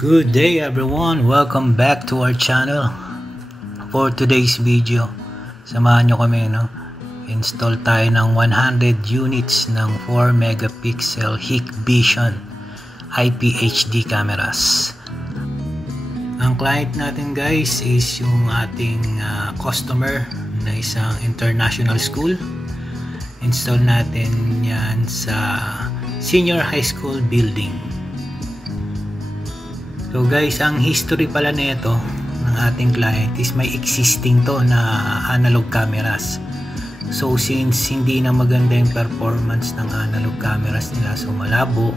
Good day everyone! Welcome back to our channel. For today's video, samahan nyo kami, install tayo ng 100 units ng 4 megapixel Hikvision IPHD cameras. Ang client natin guys is yung ating customer na isang international school. Install natin yan sa senior high school building. So guys, ang history pala nito ng ating client is may existing to na analog cameras. So since hindi na maganda yung performance ng analog cameras nila, so malabo,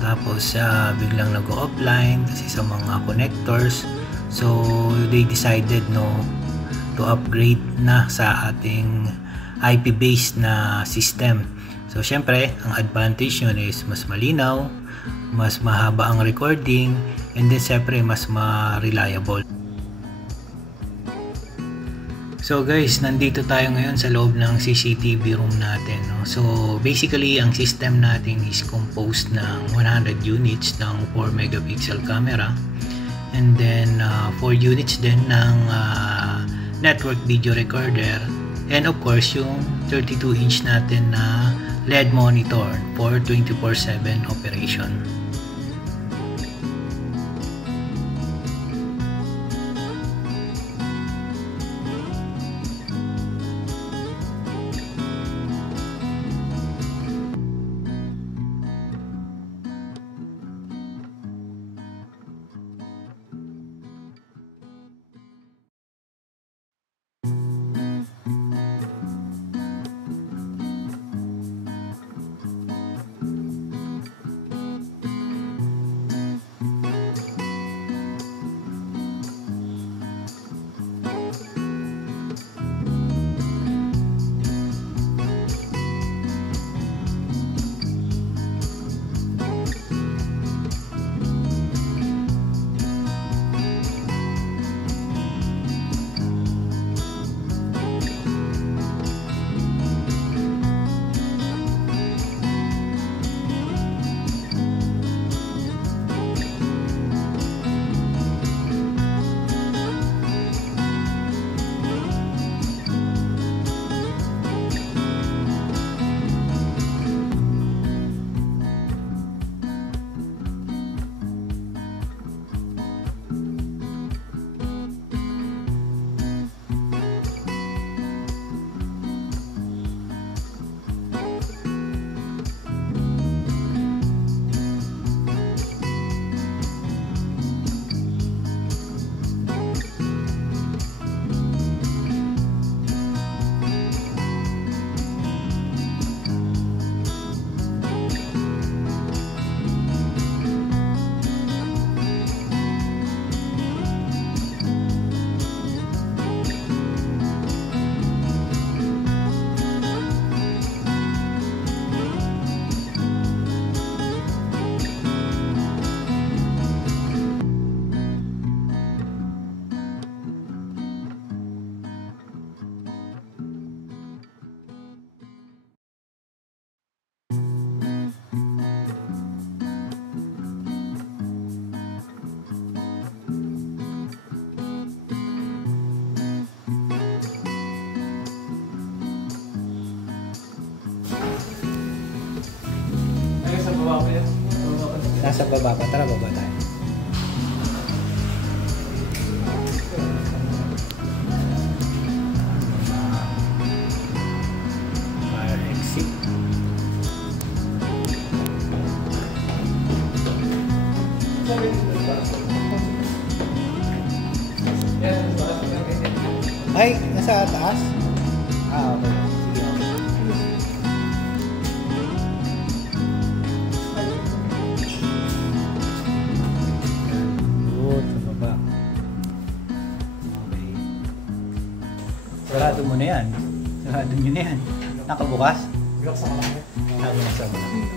tapos biglang nag-offline kasi sa mga connectors, so they decided to upgrade na sa ating IP based na system. So syempre, ang advantage yun is mas malinaw, mas mahaba ang recording, and then syempre mas ma-reliable. So guys, nandito tayo ngayon sa loob ng CCTV room natin. So basically, ang system natin is composed ng 100 units ng 4 megapixel camera, and then 4 units din ng network video recorder, and of course yung 32 inch natin na LED monitor for 24/7 operation. Nasa baba pa, tara baba tayo. Fire exit. Ay, nasa taas? Okay. Sarado mo na yan. Sarado nyo na yan. Nakabukas? Binuksan ko lang. Nakabukas mo lang.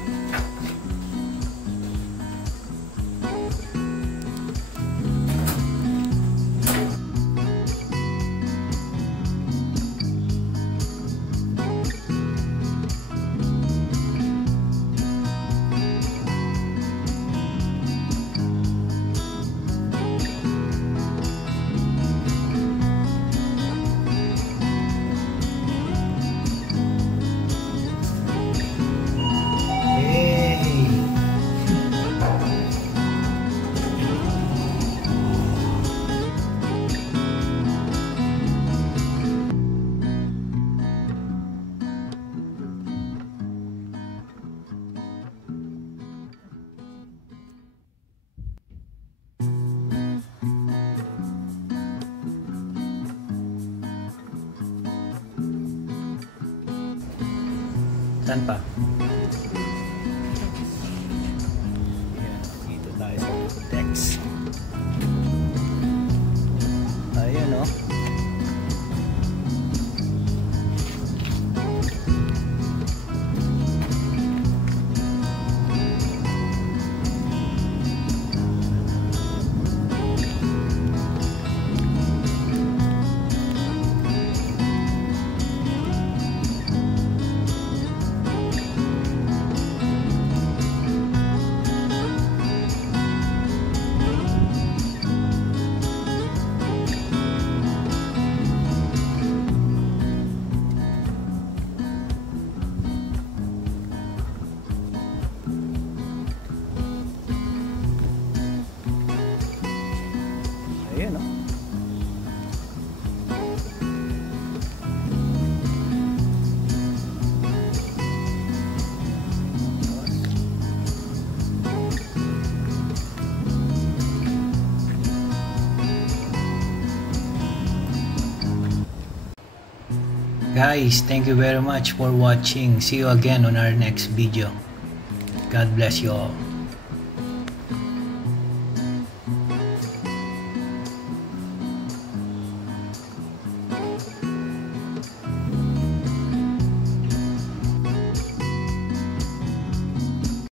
Saan pa? Ayan, dito tayo sa text. Ayan o. Ayan o. Guys, thank you very much for watching. See you again on our next video. God bless you all.